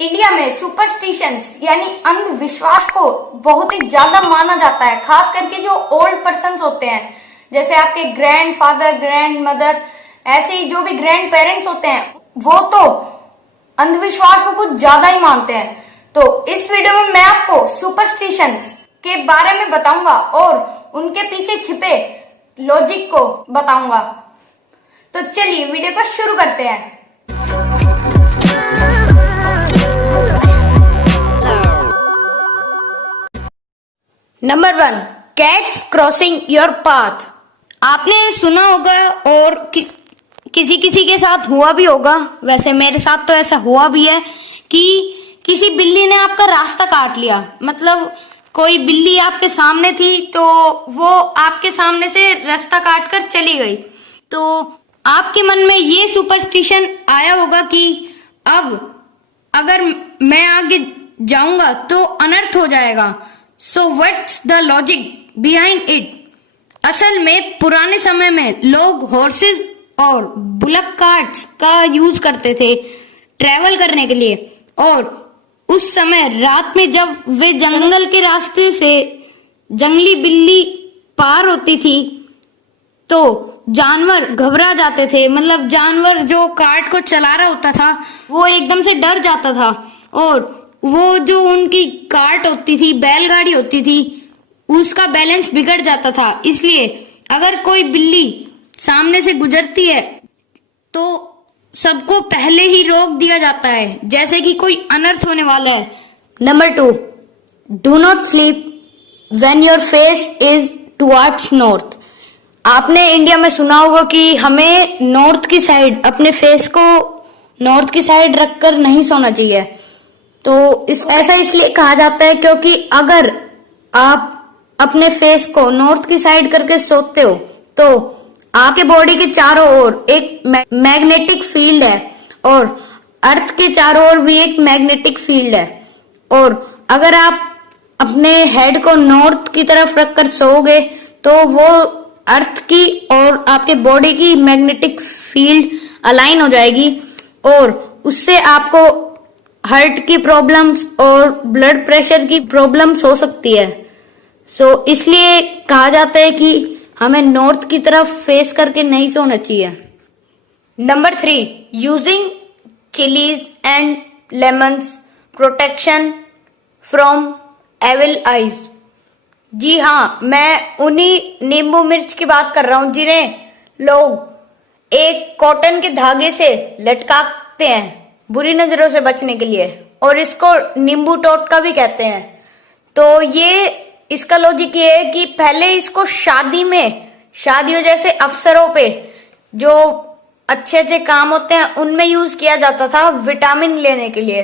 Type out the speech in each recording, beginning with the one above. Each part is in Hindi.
इंडिया में सुपरस्टिशंस यानी अंधविश्वास को बहुत ही ज्यादा माना जाता है, खास करके जो ओल्ड पर्सन्स होते हैं, जैसे आपके ग्रैंडफादर, ग्रैंड मदर, ऐसे ही जो भी ग्रैंड पेरेंट्स होते हैं, वो तो अंधविश्वास को कुछ ज्यादा ही मानते हैं। तो इस वीडियो में मैं आपको सुपरस्टिशंस के बारे में बताऊंगा और उनके पीछे छिपे लॉजिक को बताऊंगा। तो चलिए वीडियो को शुरू करते हैं। Number 1, cats crossing your path. आपने सुना होगा और किसी किसी के साथ हुआ भी होगा, वैसे मेरे साथ तो ऐसा हुआ भी है कि किसी बिल्ली ने आपका रास्ता काट लिया। मतलब कोई बिल्ली आपके सामने थी तो वो आपके सामने से रास्ता काट कर चली गई। तो आपके मन में ये सुपरस्टिशन आया होगा कि अब अगर मैं आगे जाऊंगा तो अनर्थ हो जाएगा। So what's the logic behind it? असल में पुराने समय में लोग हॉर्सेस और बुलक कार्ट्स का यूज करते थे ट्रेवल करने के लिए, और उस समय रात में जब वे जंगल के रास्ते से जंगली बिल्ली पार होती थी तो जानवर घबरा जाते थे। मतलब जानवर जो कार्ट को चला रहा होता था वो एकदम से डर जाता था, और वो जो उनकी कार्ट होती थी, बैलगाड़ी होती थी, उसका बैलेंस बिगड़ जाता था। इसलिए अगर कोई बिल्ली सामने से गुजरती है तो सबको पहले ही रोक दिया जाता है, जैसे कि कोई अनर्थ होने वाला है। Number 2, do not sleep when your face is towards north. आपने इंडिया में सुना होगा कि हमें नॉर्थ की साइड, अपने फेस को नॉर्थ की साइड रखकर नहीं सोना चाहिए। तो ऐसा इसलिए कहा जाता है क्योंकि अगर आप अपने फेस को नॉर्थ की साइड करके सोते हो तो आपके बॉडी के चारों ओर एक मैग्नेटिक फील्ड है, और अर्थ के चारों ओर भी एक मैग्नेटिक फील्ड है। और अगर आप अपने हेड को नॉर्थ की तरफ रखकर सोओगे तो वो अर्थ की और आपके बॉडी की मैग्नेटिक फील्ड अलाइन हो जाएगी, और उससे आपको हार्ट की प्रॉब्लम्स और ब्लड प्रेशर की प्रॉब्लम्स हो सकती है। सो इसलिए कहा जाता है कि हमें नॉर्थ की तरफ फेस करके नहीं सोना चाहिए। Number 3, using chillies and lemons protection from evil eyes. जी हाँ, मैं उन्हीं नींबू मिर्च की बात कर रहा हूं जिन्हें लोग एक कॉटन के धागे से लटकाते हैं बुरी नजरों से बचने के लिए, और इसको नींबू टोटका भी कहते हैं। तो इसका लॉजिक ये है कि पहले इसको शादियों जैसे अवसरों पे जो अच्छे अच्छे काम होते हैं उनमें यूज किया जाता था विटामिन लेने के लिए,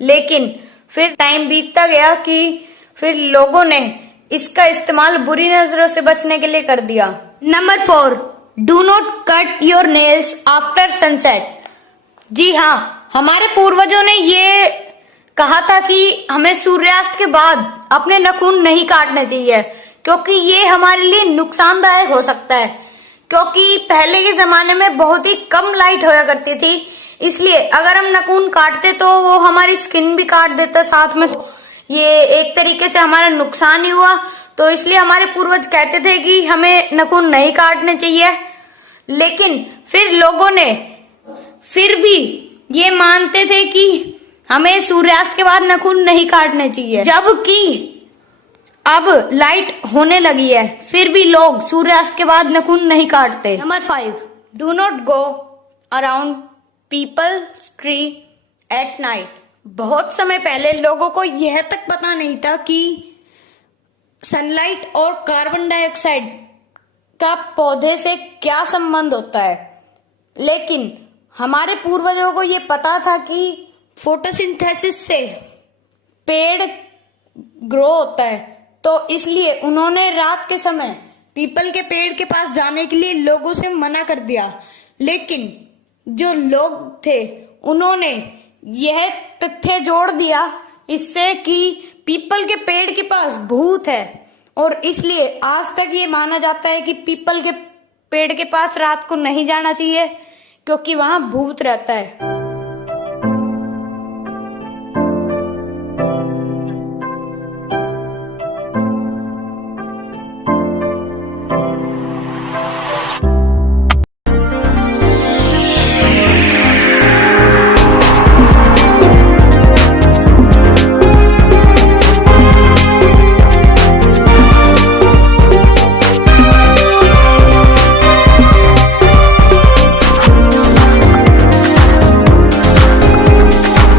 लेकिन फिर टाइम बीतता गया कि फिर लोगों ने इसका इस्तेमाल बुरी नजरों से बचने के लिए कर दिया। Number 4, do not cut your nails after sunset. जी हाँ, हमारे पूर्वजों ने ये कहा था कि हमें सूर्यास्त के बाद अपने नाखून नहीं काटने चाहिए, क्योंकि ये हमारे लिए नुकसानदायक हो सकता है। क्योंकि पहले के जमाने में बहुत ही कम लाइट होया करती थी, इसलिए अगर हम नाखून काटते तो वो हमारी स्किन भी काट देता साथ में। ये एक तरीके से हमारा नुकसान ही हुआ। तो इसलिए हमारे पूर्वज कहते थे कि हमें नाखून नहीं काटने चाहिए, लेकिन फिर लोगों ने फिर भी ये मानते थे कि हमें सूर्यास्त के बाद नाखून नहीं काटने चाहिए, जबकि अब लाइट होने लगी है फिर भी लोग सूर्यास्त के बाद नाखून नहीं काटते। Number 5, do not go around peepal's tree at night. बहुत समय पहले लोगों को यह तक पता नहीं था कि सनलाइट और कार्बन डाइऑक्साइड का पौधे से क्या संबंध होता है, लेकिन हमारे पूर्वजों को ये पता था कि फोटोसिंथेसिस से पेड़ ग्रो होता है। तो इसलिए उन्होंने रात के समय पीपल के पेड़ के पास जाने के लिए लोगों से मना कर दिया, लेकिन जो लोग थे उन्होंने यह तथ्य जोड़ दिया इससे कि पीपल के पेड़ के पास भूत है, और इसलिए आज तक ये माना जाता है कि पीपल के पेड़ के पास रात को नहीं जाना चाहिए क्योंकि वहां भूत रहता है।